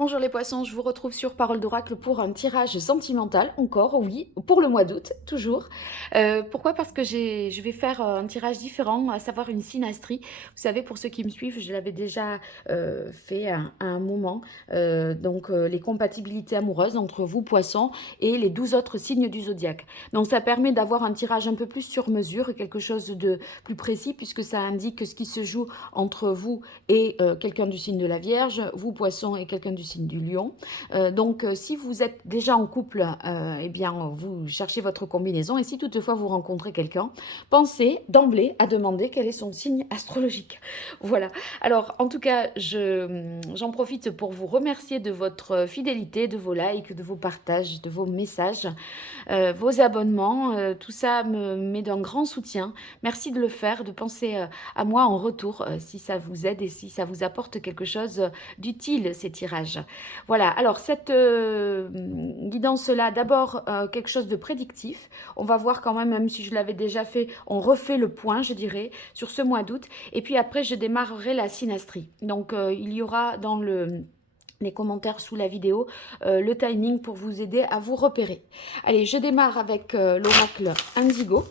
Bonjour les poissons, je vous retrouve sur Parole d'Oracle pour un tirage sentimental, encore, oui, pour le mois d'août, toujours. Pourquoi? Parce que je vais faire un tirage différent, à savoir une synastrie. Vous savez, pour ceux qui me suivent, je l'avais déjà fait à un moment. Les compatibilités amoureuses entre vous, poissons, et les 12 autres signes du zodiaque. Donc ça permet d'avoir un tirage un peu plus sur mesure, quelque chose de plus précis, puisque ça indique ce qui se joue entre vous et quelqu'un du signe de la Vierge, vous, poissons, et quelqu'un du signe du lion. Si vous êtes déjà en couple, eh bien, vous cherchez votre combinaison. Et si toutefois vous rencontrez quelqu'un, pensez d'emblée à demander quel est son signe astrologique. Voilà. Alors, en tout cas, j'en profite pour vous remercier de votre fidélité, de vos likes, de vos partages, de vos messages, vos abonnements. Tout ça me met d'un grand soutien. Merci de le faire, de penser à moi en retour, si ça vous aide et si ça vous apporte quelque chose d'utile, ces tirages. Voilà, alors cette guidance-là, d'abord quelque chose de prédictif. On va voir quand même, même si je l'avais déjà fait, on refait le point, je dirais, sur ce mois d'août. Et puis après, je démarrerai la synastrie. Donc, il y aura dans les commentaires sous la vidéo, le timing pour vous aider à vous repérer. Allez, je démarre avec l'oracle Indigo.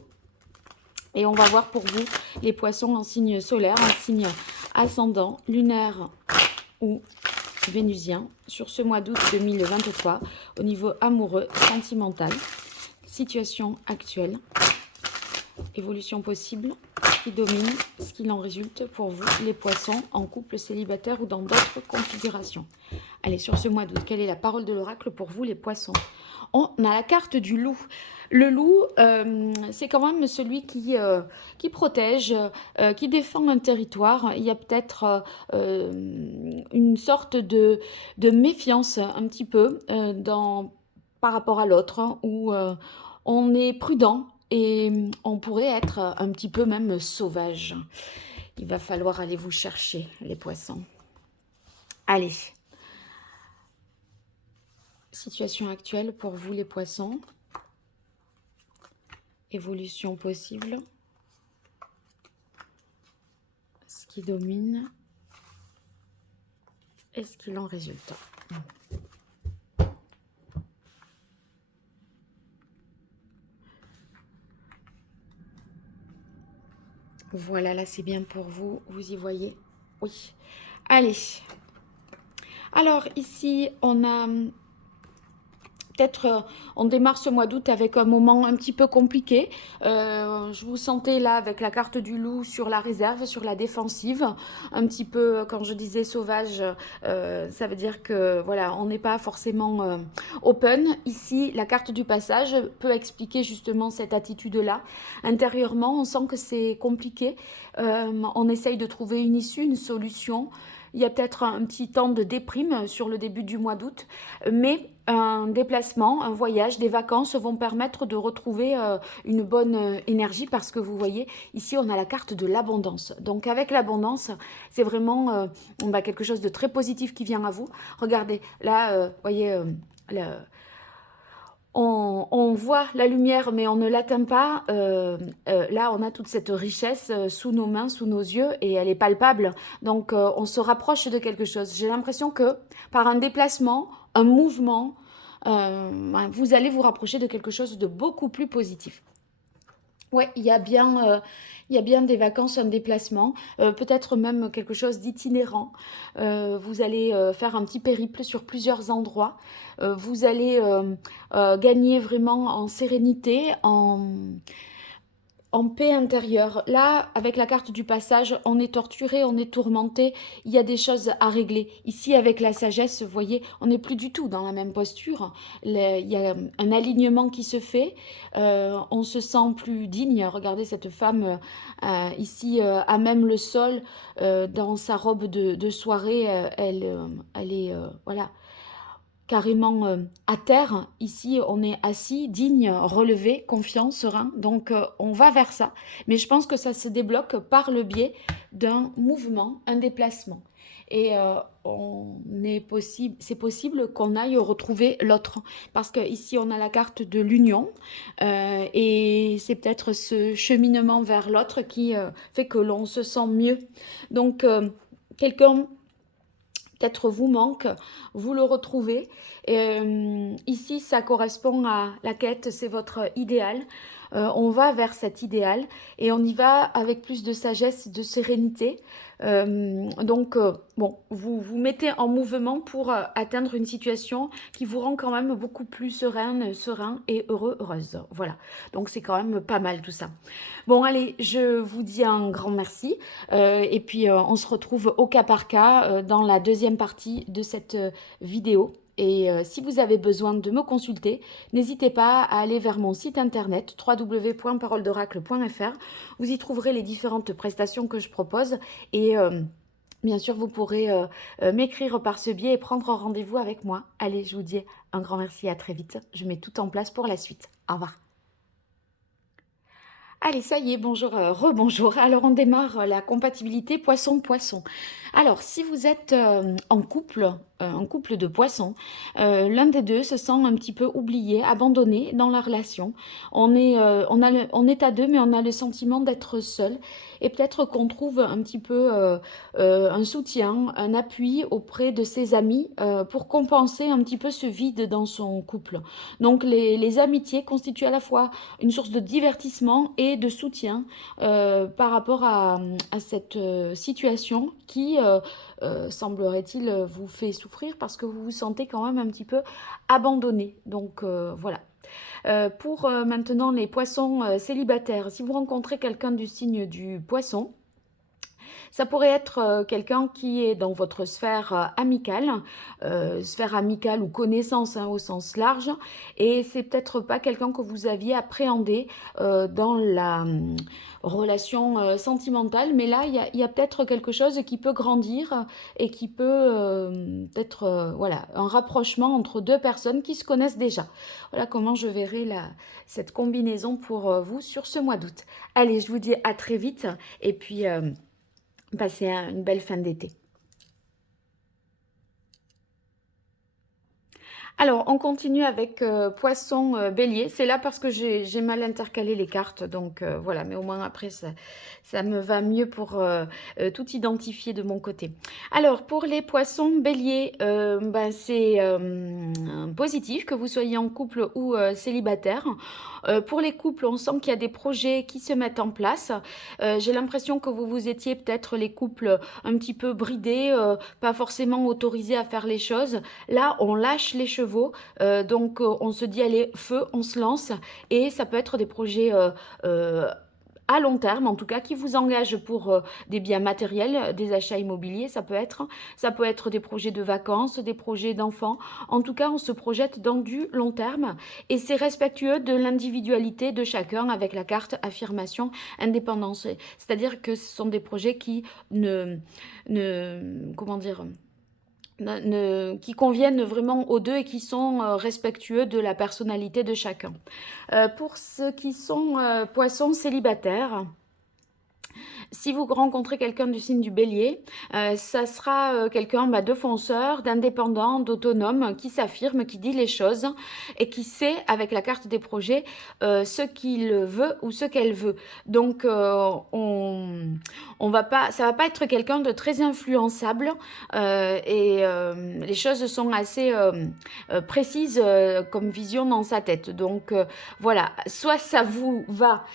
Et on va voir pour vous les poissons en signe solaire, en signe ascendant, lunaire ou vénusien sur ce mois d'août 2023 au niveau amoureux, sentimental, situation actuelle, évolution possible, ce qui domine, ce qu'il en résulte pour vous les poissons en couple célibataire ou dans d'autres configurations. Allez, sur ce mois d'août, quelle est la parole de l'oracle pour vous les poissons? On a la carte du loup. Le loup, c'est quand même celui qui protège, qui défend un territoire. Il y a peut-être une sorte de méfiance un petit peu par rapport à l'autre, hein, où on est prudent et on pourrait être un petit peu même sauvage. Il va falloir aller vous chercher, les poissons. Allez. Situation actuelle pour vous les poissons. Évolution possible. Ce qui domine. Et ce qu'il en résulte. Voilà, là c'est bien pour vous. Vous y voyez? Oui. Allez. Alors ici, on a... Peut-être on démarre ce mois d'août avec un moment un petit peu compliqué. Je vous sentais là avec la carte du loup sur la réserve, sur la défensive. Un petit peu, quand je disais sauvage, ça veut dire que voilà, on n'est pas forcément open. Ici, la carte du passage peut expliquer justement cette attitude-là. Intérieurement, on sent que c'est compliqué. On essaye de trouver une issue, une solution. Il y a peut-être un petit temps de déprime sur le début du mois d'août, mais un déplacement, un voyage, des vacances vont permettre de retrouver une bonne énergie parce que vous voyez, ici on a la carte de l'abondance. Donc avec l'abondance, c'est vraiment quelque chose de très positif qui vient à vous. Regardez, là, voyez, on voit la lumière, mais on ne l'atteint pas. Là, on a toute cette richesse sous nos mains, sous nos yeux, et elle est palpable. Donc, on se rapproche de quelque chose. J'ai l'impression que par un déplacement, un mouvement, vous allez vous rapprocher de quelque chose de beaucoup plus positif. Oui, il y a bien des vacances, un déplacement, peut-être même quelque chose d'itinérant. Vous allez faire un petit périple sur plusieurs endroits. Vous allez gagner vraiment en sérénité, en paix intérieure. Là, avec la carte du passage, on est torturé, on est tourmenté, il y a des choses à régler. Ici, avec la sagesse, vous voyez, on n'est plus du tout dans la même posture. Il y a un alignement qui se fait, on se sent plus digne. Regardez cette femme ici, à même le sol, dans sa robe de soirée, elle est, voilà, carrément à terre. Ici, on est assis, digne, relevé, confiant, serein. Donc, on va vers ça. Mais je pense que ça se débloque par le biais d'un mouvement, un déplacement. Et c'est possible qu'on aille retrouver l'autre. Parce qu'ici, on a la carte de l'union. Et c'est peut-être ce cheminement vers l'autre qui fait que l'on se sent mieux. Donc, quelqu'un peut-être vous manque, vous le retrouvez. Ici, ça correspond à la quête, c'est votre idéal. On va vers cet idéal et on y va avec plus de sagesse, de sérénité. Bon, vous vous mettez en mouvement pour atteindre une situation qui vous rend quand même beaucoup plus serein et heureuse. Voilà, donc c'est quand même pas mal tout ça. Bon, allez, je vous dis un grand merci. Et puis, on se retrouve au cas par cas dans la deuxième partie de cette vidéo. Et si vous avez besoin de me consulter, n'hésitez pas à aller vers mon site internet www.paroledoracle.fr. Vous y trouverez les différentes prestations que je propose. Et bien sûr, vous pourrez m'écrire par ce biais et prendre rendez-vous avec moi. Allez, je vous dis un grand merci, à très vite. Je mets tout en place pour la suite. Au revoir. Allez, ça y est, bonjour, rebonjour. Alors, on démarre la compatibilité poisson-poisson. Alors, si vous êtes en couple, un couple de poissons, l'un des deux se sent un petit peu oublié, abandonné dans la relation. On est à deux, mais on a le sentiment d'être seul. Et peut-être qu'on trouve un petit peu un soutien, un appui auprès de ses amis pour compenser un petit peu ce vide dans son couple. Donc, les amitiés constituent à la fois une source de divertissement et de soutien par rapport à cette situation qui, semblerait-il, vous fait souffrir parce que vous vous sentez quand même un petit peu abandonné. Donc voilà. Pour maintenant les poissons célibataires, si vous rencontrez quelqu'un du signe du poisson, ça pourrait être quelqu'un qui est dans votre sphère amicale ou connaissance hein, au sens large, et c'est peut-être pas quelqu'un que vous aviez appréhendé dans la relation sentimentale, mais là il y a peut-être quelque chose qui peut grandir et qui peut être voilà, un rapprochement entre deux personnes qui se connaissent déjà. Voilà comment je verrai cette combinaison pour vous sur ce mois d'août. Allez, je vous dis à très vite et puis passez une belle fin d'été. Alors, on continue avec Poisson Bélier. C'est là parce que j'ai mal intercalé les cartes, donc voilà. Mais au moins après, ça me va mieux pour tout identifier de mon côté. Alors, pour les Poissons Bélier, c'est positif que vous soyez en couple ou célibataire. Pour les couples, on sent qu'il y a des projets qui se mettent en place. J'ai l'impression que vous étiez peut-être les couples un petit peu bridés, pas forcément autorisés à faire les choses. Là, on lâche les chevaux, donc on se dit allez, feu, on se lance, et ça peut être des projets à long terme, en tout cas, qui vous engagent pour des biens matériels, des achats immobiliers, ça peut être des projets de vacances, des projets d'enfants. En tout cas, on se projette dans du long terme et c'est respectueux de l'individualité de chacun avec la carte affirmation indépendance. C'est-à-dire que ce sont des projets qui comment dire, qui conviennent vraiment aux deux et qui sont respectueux de la personnalité de chacun. Pour ceux qui sont poissons célibataires, si vous rencontrez quelqu'un du signe du bélier, ça sera quelqu'un de fonceur, d'indépendant, d'autonome, qui s'affirme, qui dit les choses et qui sait, avec la carte des projets, ce qu'il veut ou ce qu'elle veut. Donc, ça va pas être quelqu'un de très influençable et les choses sont assez précises comme vision dans sa tête. Donc, voilà, soit ça vous va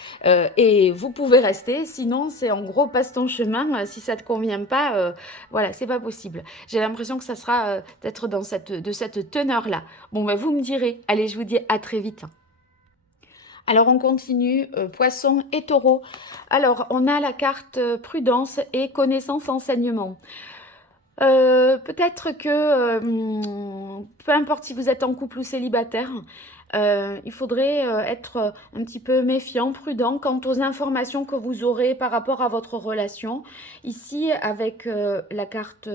et vous pouvez rester, sinon c'est en gros passe ton chemin, si ça te convient pas, voilà, c'est pas possible. J'ai l'impression que ça sera peut-être de cette teneur-là. Bon, vous me direz. Allez, je vous dis à très vite. Alors, on continue, Poisson et Taureau. Alors, on a la carte prudence et connaissance enseignement. Peut-être que, peu importe si vous êtes en couple ou célibataire, il faudrait être un petit peu méfiant, prudent quant aux informations que vous aurez par rapport à votre relation. Ici, avec la carte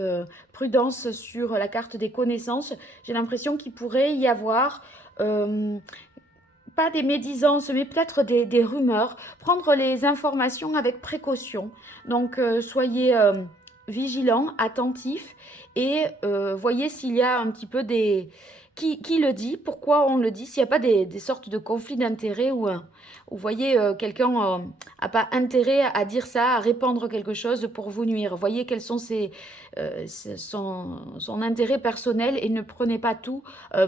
prudence sur la carte des connaissances, j'ai l'impression qu'il pourrait y avoir pas des médisances, mais peut-être des rumeurs. Prendre les informations avec précaution. Donc, soyez vigilant, attentif et voyez s'il y a un petit peu qui le dit? Pourquoi on le dit? S'il n'y a pas des sortes de conflits d'intérêts où, vous voyez, quelqu'un n'a pas intérêt à dire ça, à répandre quelque chose pour vous nuire. Voyez quels sont son intérêt personnel et ne prenez pas tout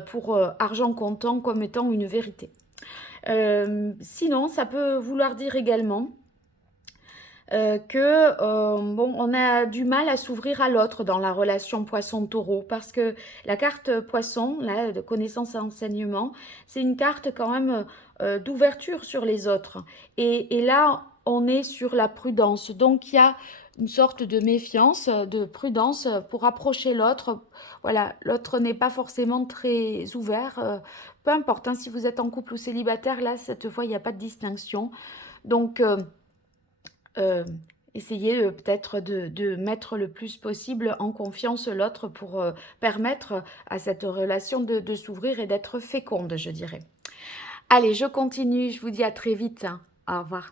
pour argent comptant comme étant une vérité. Sinon, ça peut vouloir dire également bon, on a du mal à s'ouvrir à l'autre dans la relation poisson-taureau parce que la carte poisson, là, de connaissance et enseignement, c'est une carte quand même d'ouverture sur les autres. Et là, on est sur la prudence. Donc, il y a une sorte de méfiance, de prudence pour approcher l'autre. Voilà, l'autre n'est pas forcément très ouvert. Peu importe, hein, si vous êtes en couple ou célibataire, là, cette fois, il n'y a pas de distinction. Donc, euh, essayez peut-être de mettre le plus possible en confiance l'autre pour permettre à cette relation de s'ouvrir et d'être féconde, je dirais. Allez, je continue, je vous dis à très vite. Au revoir.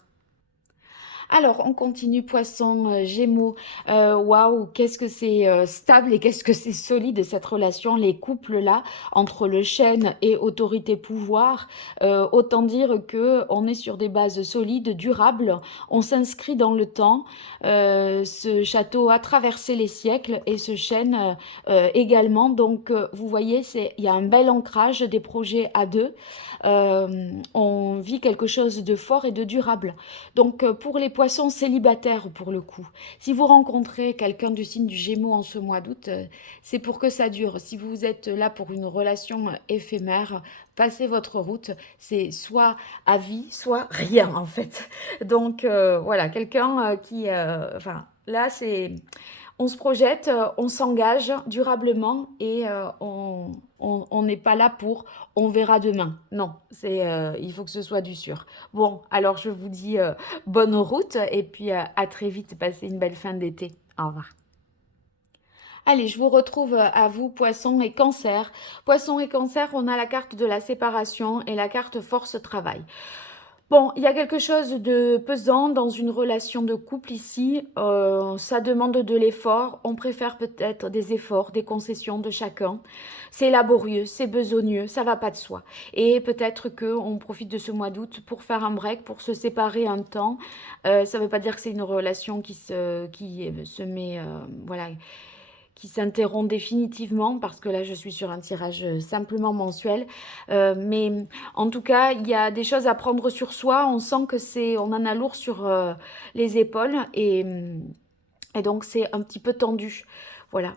Alors, on continue, poisson, gémeaux. Waouh, qu'est-ce que c'est stable et qu'est-ce que c'est solide cette relation, les couples là, entre le chêne et autorité-pouvoir. Autant dire que on est sur des bases solides, durables. On s'inscrit dans le temps. Ce château a traversé les siècles et ce chêne également. Donc, vous voyez, il y a un bel ancrage des projets à deux. On vit quelque chose de fort et de durable. Donc pour les poissons célibataires pour le coup, si vous rencontrez quelqu'un du signe du Gémeaux en ce mois d'août, c'est pour que ça dure. Si vous êtes là pour une relation éphémère, passez votre route, c'est soit à vie, soit rien en fait. Donc voilà, quelqu'un enfin là c'est on se projette, on s'engage durablement et on n'est pas là pour on verra demain. Non, il faut que ce soit du sûr. Bon, alors je vous dis bonne route et puis à très vite. Passez une belle fin d'été. Au revoir. Allez, je vous retrouve à vous, poisson et cancer. Poisson et cancer, on a la carte de la séparation et la carte force travail. Bon, il y a quelque chose de pesant dans une relation de couple ici. Ça demande de l'effort. On préfère peut-être des efforts, des concessions de chacun. C'est laborieux, c'est besogneux, ça va pas de soi. Et peut-être qu'on profite de ce mois d'août pour faire un break, pour se séparer un temps. Ça ne veut pas dire que c'est une relation qui se met, voilà, qui s'interrompt définitivement parce que là je suis sur un tirage simplement mensuel, mais en tout cas il y a des choses à prendre sur soi. On sent que on en a lourd sur les épaules et donc c'est un petit peu tendu, voilà.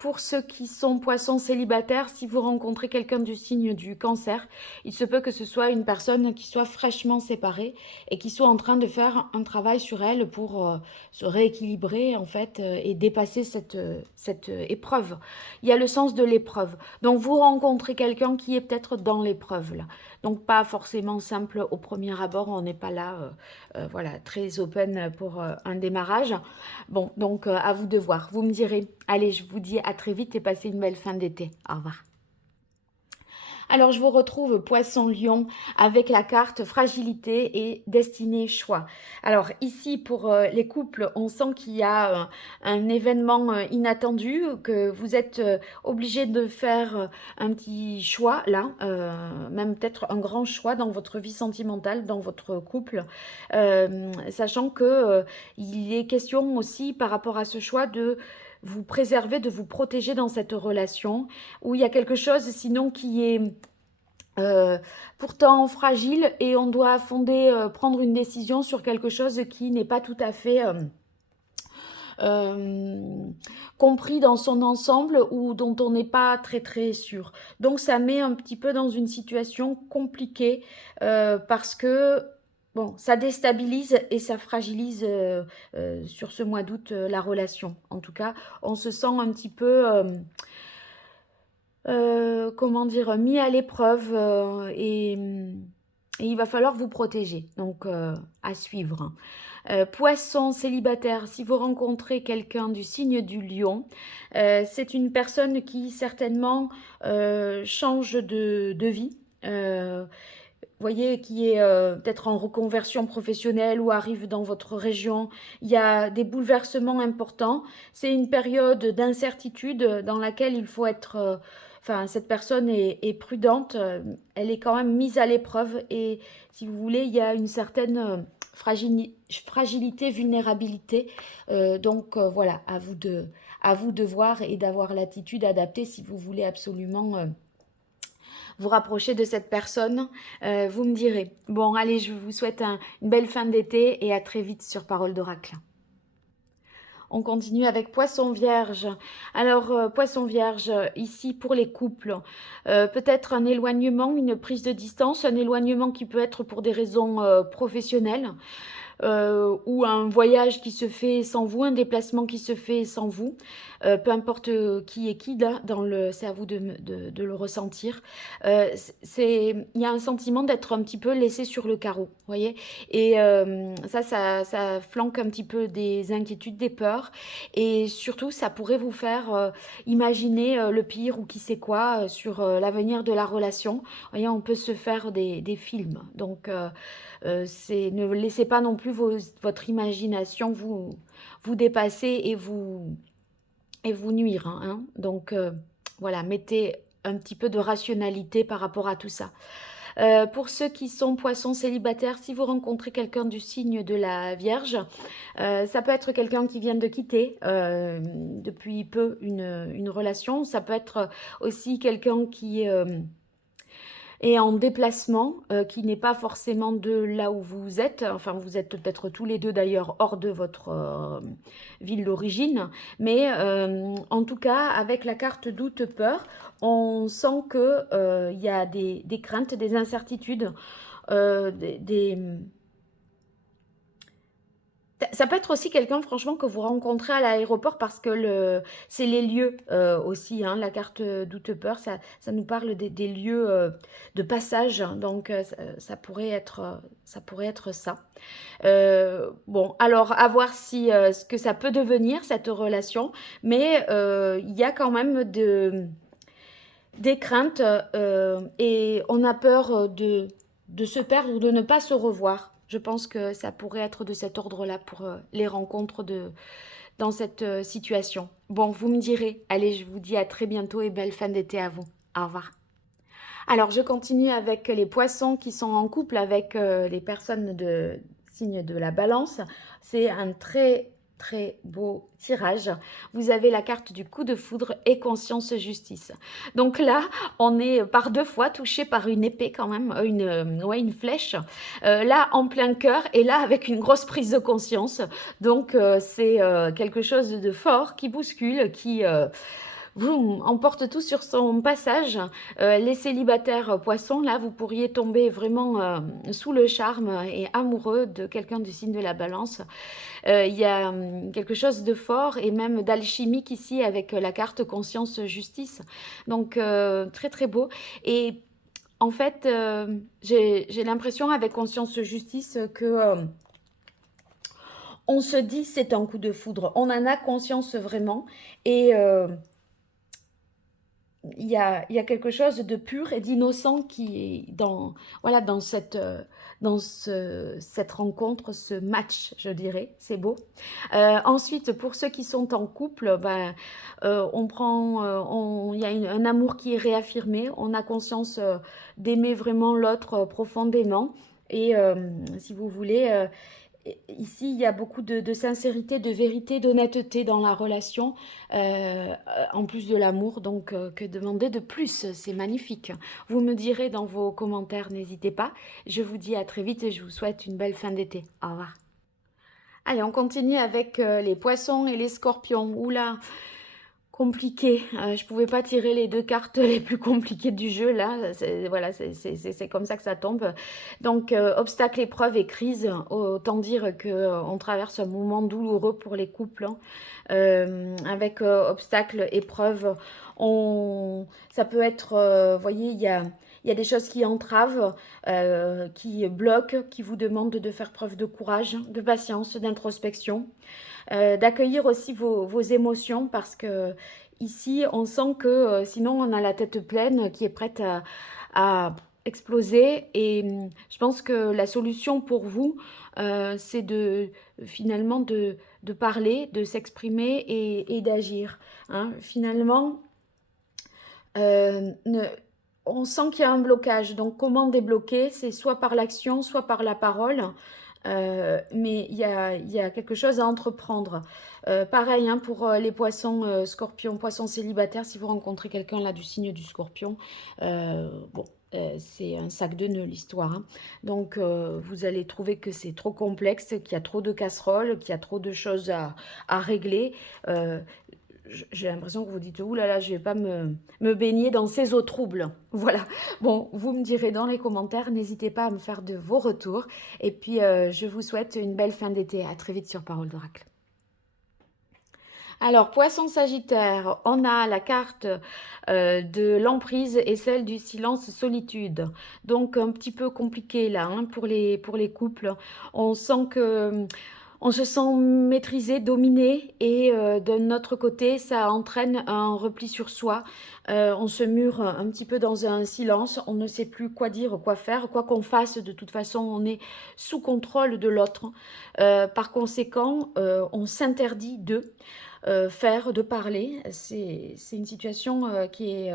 Pour ceux qui sont poissons célibataires, si vous rencontrez quelqu'un du signe du cancer, il se peut que ce soit une personne qui soit fraîchement séparée et qui soit en train de faire un travail sur elle pour se rééquilibrer en fait et dépasser cette épreuve. Il y a le sens de l'épreuve. Donc vous rencontrez quelqu'un qui est peut-être dans l'épreuve là. Donc pas forcément simple au premier abord, on n'est pas là voilà, très open pour un démarrage. Bon, donc à vous de voir. Vous me direz. Allez, je vous dis à très vite et passez une belle fin d'été. Au revoir. Alors, je vous retrouve Poisson-Lion avec la carte fragilité et destinée choix. Alors, ici, pour les couples, on sent qu'il y a un événement inattendu, que vous êtes obligé de faire un petit choix, là, même peut-être un grand choix dans votre vie sentimentale, dans votre couple, sachant que il est question aussi par rapport à ce choix de vous préserver, de vous protéger dans cette relation où il y a quelque chose sinon qui est pourtant fragile et on doit prendre une décision sur quelque chose qui n'est pas tout à fait compris dans son ensemble ou dont on n'est pas très très sûr. Donc ça met un petit peu dans une situation compliquée parce que bon, ça déstabilise et ça fragilise sur ce mois d'août la relation. En tout cas, on se sent un petit peu comment dire, mis à l'épreuve et il va falloir vous protéger. Donc, à suivre. Poisson célibataire, si vous rencontrez quelqu'un du signe du lion, c'est une personne qui certainement change de vie. voyez, qui est peut-être en reconversion professionnelle ou arrive dans votre région. Il y a des bouleversements importants. C'est une période d'incertitude dans laquelle il faut être... enfin, cette personne est prudente. Elle est quand même mise à l'épreuve. Et si vous voulez, il y a une certaine fragilité, vulnérabilité. Voilà, à vous de voir et d'avoir l'attitude adaptée si vous voulez absolument vous rapprocher de cette personne. Vous me direz. Bon, allez, je vous souhaite une belle fin d'été et à très vite sur Parole d'Oracle. On continue avec Poisson Vierge. Alors, Poisson Vierge, ici pour les couples, peut-être un éloignement, une prise de distance, un éloignement qui peut être pour des raisons professionnelles. Ou un voyage qui se fait sans vous, un déplacement qui se fait sans vous, peu importe qui est qui, là, c'est à vous de le ressentir. Il y a un sentiment d'être un petit peu laissé sur le carreau, vous voyez. Et ça flanque un petit peu des inquiétudes, des peurs, et surtout, ça pourrait vous faire imaginer le pire ou qui sait quoi sur l'avenir de la relation. Vous voyez, on peut se faire des films, donc... ne laissez pas non plus votre imagination vous dépasser et vous nuire. Hein. Donc voilà, mettez un petit peu de rationalité par rapport à tout ça. Pour ceux qui sont poissons célibataires, si vous rencontrez quelqu'un du signe de la Vierge, ça peut être quelqu'un qui vient de quitter depuis peu une relation. Ça peut être aussi quelqu'un qui... et en déplacement, qui n'est pas forcément de là où vous êtes. Enfin, vous êtes peut-être tous les deux d'ailleurs hors de votre ville d'origine. Mais en tout cas, avec la carte doute peur, on sent qu'il y a des craintes, des incertitudes, ça peut être aussi quelqu'un, franchement, que vous rencontrez à l'aéroport parce que c'est les lieux aussi. Hein, la carte doute-peur, ça nous parle des lieux de passage. Donc, ça pourrait être ça. Bon, alors, à voir ce que ça peut devenir, cette relation. Mais il y a quand même des craintes et on a peur de se perdre ou de ne pas se revoir. Je pense que ça pourrait être de cet ordre-là pour les rencontres dans cette situation. Bon, vous me direz. Allez, je vous dis à très bientôt et belle fin d'été à vous. Au revoir. Alors, je continue avec les poissons qui sont en couple avec les personnes de signe de la balance. C'est un très beau tirage. Vous avez la carte du coup de foudre et conscience justice. Donc là, on est par deux fois touché par une épée quand même, une flèche. Là, en plein cœur et là, avec une grosse prise de conscience. Donc, c'est quelque chose de fort qui bouscule, qui... vous emporte tout sur son passage. Les célibataires poissons, là, vous pourriez tomber vraiment sous le charme et amoureux de quelqu'un du signe de la balance. Il y a quelque chose de fort et même d'alchimique ici avec la carte conscience justice. Donc, très beau. Et en fait, j'ai l'impression avec conscience justice que... on se dit c'est un coup de foudre. On en a conscience vraiment. Et... il y a quelque chose de pur et d'innocent qui est dans cette rencontre, ce match, je dirais. C'est beau. Ensuite, pour ceux qui sont en couple, il y a un amour qui est réaffirmé. On a conscience d'aimer vraiment l'autre profondément. Et si vous voulez... ici, il y a beaucoup de sincérité, de vérité, d'honnêteté dans la relation, en plus de l'amour. Donc, que demander de plus? C'est magnifique. Vous me direz dans vos commentaires, n'hésitez pas. Je vous dis à très vite et je vous souhaite une belle fin d'été. Au revoir. Allez, on continue avec les poissons et les scorpions. Oula, compliqué. Je pouvais pas tirer les deux cartes les plus compliquées du jeu là. Voilà, c'est comme ça que ça tombe. Donc obstacle, épreuve et crise. Autant dire que on traverse un moment douloureux pour les couples. Hein. Avec obstacle, épreuve, ça peut être, vous voyez, il y a des choses qui entravent, qui bloquent, qui vous demandent de faire preuve de courage, de patience, d'introspection. D'accueillir aussi vos émotions parce que ici on sent que sinon on a la tête pleine qui est prête à exploser et je pense que la solution pour vous, c'est finalement de parler, de s'exprimer et d'agir, hein. Finalement, ne on sent qu'il y a un blocage, donc comment débloquer? C'est soit par l'action, soit par la parole, mais il y a quelque chose à entreprendre. Pareil, hein, pour, les poissons, scorpions, poissons célibataires, si vous rencontrez quelqu'un là du signe du scorpion, bon, c'est un sac de nœuds l'histoire, hein. Donc vous allez trouver que c'est trop complexe, qu'il y a trop de casseroles, qu'il y a trop de choses à régler. Heu, j'ai l'impression que vous dites: «Ouh là là, je vais pas me baigner dans ces eaux troubles». Voilà. Bon, vous me direz dans les commentaires, n'hésitez pas à me faire de vos retours et puis, je vous souhaite une belle fin d'été. À très vite sur Parole d'Oracle. Alors, poisson sagittaire, on a la carte de l'emprise et celle du silence solitude. Donc, un petit peu compliqué là, hein, pour les couples. On sent que on se sent maîtrisé, dominé et d'un autre côté, ça entraîne un repli sur soi. On se mure un petit peu dans un silence, on ne sait plus quoi dire, quoi faire, quoi qu'on fasse. De toute façon, on est sous contrôle de l'autre. Par conséquent, on s'interdit de faire, de parler. C'est une situation qui est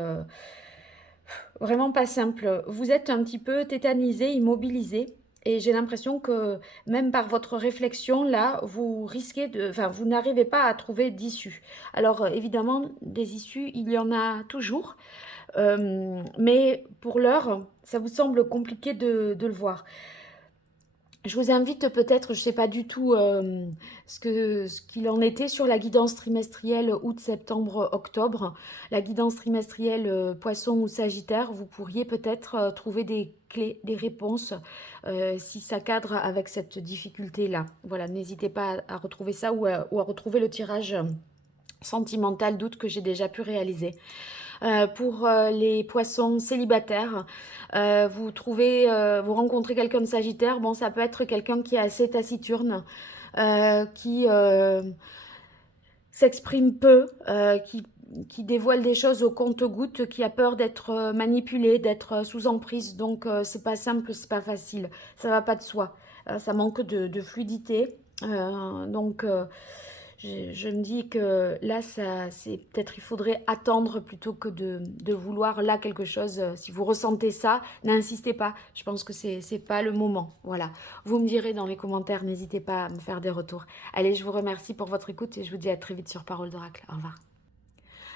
vraiment pas simple. Vous êtes un petit peu tétanisé, immobilisé. Et j'ai l'impression que même par votre réflexion, là, vous risquez de... Enfin, vous n'arrivez pas à trouver d'issue. Alors, évidemment, des issues, il y en a toujours. Mais pour l'heure, ça vous semble compliqué de le voir. Je vous invite peut-être, je ne sais pas du tout ce qu'il en était sur la guidance trimestrielle août, septembre, octobre. La guidance trimestrielle Poisson ou Sagittaire, vous pourriez peut-être trouver des clés, des réponses si ça cadre avec cette difficulté-là. Voilà, n'hésitez pas à retrouver ça ou à retrouver le tirage sentimental d'août que j'ai déjà pu réaliser. Pour les poissons célibataires, vous rencontrez quelqu'un de Sagittaire, bon, ça peut être quelqu'un qui est assez taciturne, qui s'exprime peu, qui dévoile des choses au compte-gouttes, qui a peur d'être manipulé, d'être sous emprise. Donc c'est pas simple, c'est pas facile, ça va pas de soi. Ça manque de fluidité. Donc je me dis que là, c'est peut-être il faudrait attendre plutôt que de vouloir là quelque chose. Si vous ressentez ça, n'insistez pas. Je pense que c'est pas le moment. Voilà. Vous me direz dans les commentaires, n'hésitez pas à me faire des retours. Allez, je vous remercie pour votre écoute et je vous dis à très vite sur Parole d'Oracle. Au revoir.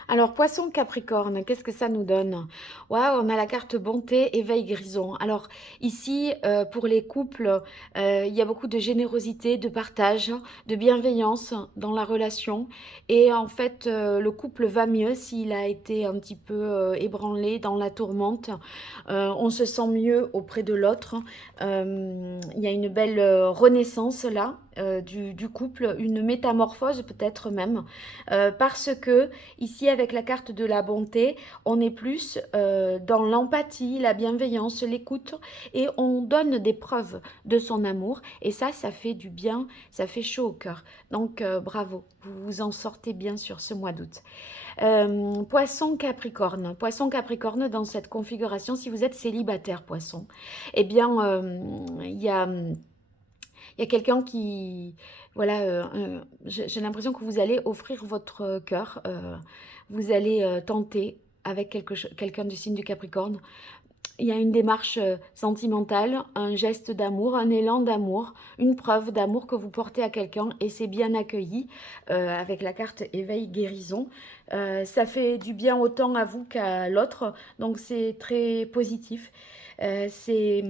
Alors, poisson Capricorne, qu'est-ce que ça nous donne? Waouh, on a la carte bonté, éveil grison. Alors, ici, pour les couples, il y a beaucoup de générosité, de partage, de bienveillance dans la relation. Et en fait, le couple va mieux s'il a été un petit peu ébranlé dans la tourmente. On se sent mieux auprès de l'autre. Il y a une belle renaissance là. Du couple, une métamorphose peut-être même, parce que ici avec la carte de la bonté, on est plus dans l'empathie, la bienveillance, l'écoute et on donne des preuves de son amour et ça fait du bien, ça fait chaud au cœur. Donc bravo, vous vous en sortez bien sur ce mois d'août. Poisson Capricorne dans cette configuration, si vous êtes célibataire Poisson, eh bien il y a quelqu'un qui, voilà, j'ai l'impression que vous allez offrir votre cœur, vous allez tenter avec quelqu'un du signe du Capricorne. Il y a une démarche sentimentale, un geste d'amour, un élan d'amour, une preuve d'amour que vous portez à quelqu'un et c'est bien accueilli avec la carte éveil guérison. Ça fait du bien autant à vous qu'à l'autre, donc c'est très positif. C'est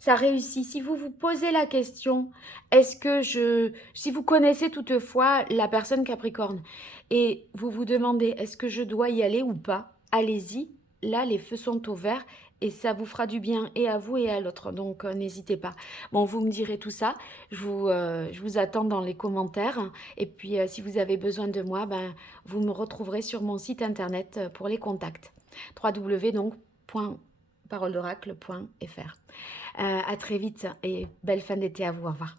ça réussit. Si vous vous posez la question, si vous connaissez toutefois la personne Capricorne et vous vous demandez est-ce que je dois y aller ou pas, allez-y. Là, les feux sont au vert et ça vous fera du bien et à vous et à l'autre. Donc, n'hésitez pas. Bon, vous me direz tout ça. Je vous attends dans les commentaires. Et puis, si vous avez besoin de moi, ben, vous me retrouverez sur mon site internet pour les contacts. www.paroledoracle.fr. À très vite et belle fin d'été à vous. Au revoir.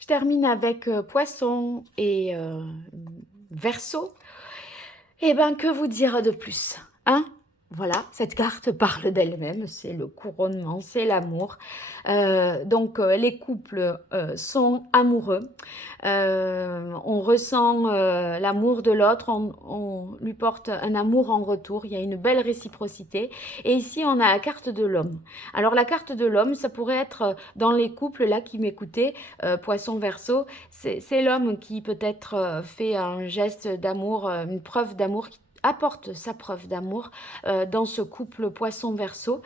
Je termine avec Poisson et Verseau. Eh ben, que vous dire de plus, hein? Voilà, cette carte parle d'elle-même, c'est le couronnement, c'est l'amour. Donc les couples, sont amoureux. On ressent, l'amour de l'autre, on lui porte un amour en retour, il y a une belle réciprocité et ici, on a la carte de l'homme. Alors la carte de l'homme, ça pourrait être, dans les couples là qui m'écoutaient, Poisson, Verseau, c'est l'homme qui peut-être, fait un geste d'amour, une preuve d'amour, qui apporte sa preuve d'amour dans ce couple Poisson-Verseau.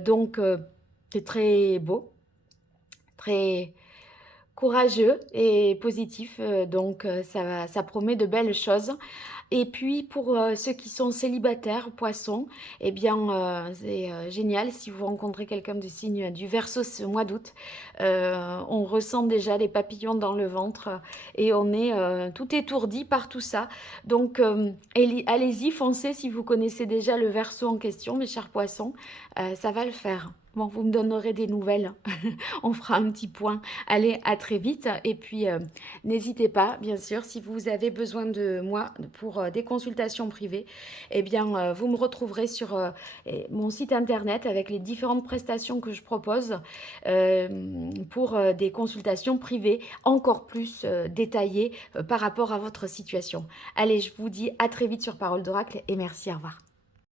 Donc, c'est très beau, très courageux et positif. Donc, ça promet de belles choses. Et puis pour ceux qui sont célibataires, poissons, eh bien c'est génial si vous rencontrez quelqu'un du signe du Verseau ce mois d'août. On ressent déjà les papillons dans le ventre et on est tout étourdi par tout ça. Donc allez-y, foncez si vous connaissez déjà le Verseau en question, mes chers poissons. Ça va le faire. Bon, vous me donnerez des nouvelles. On fera un petit point. Allez, à très vite. Et puis, n'hésitez pas, bien sûr, si vous avez besoin de moi pour des consultations privées, eh bien, vous me retrouverez sur mon site internet avec les différentes prestations que je propose pour des consultations privées encore plus détaillées par rapport à votre situation. Allez, je vous dis à très vite sur Parole d'Oracle et merci, au revoir.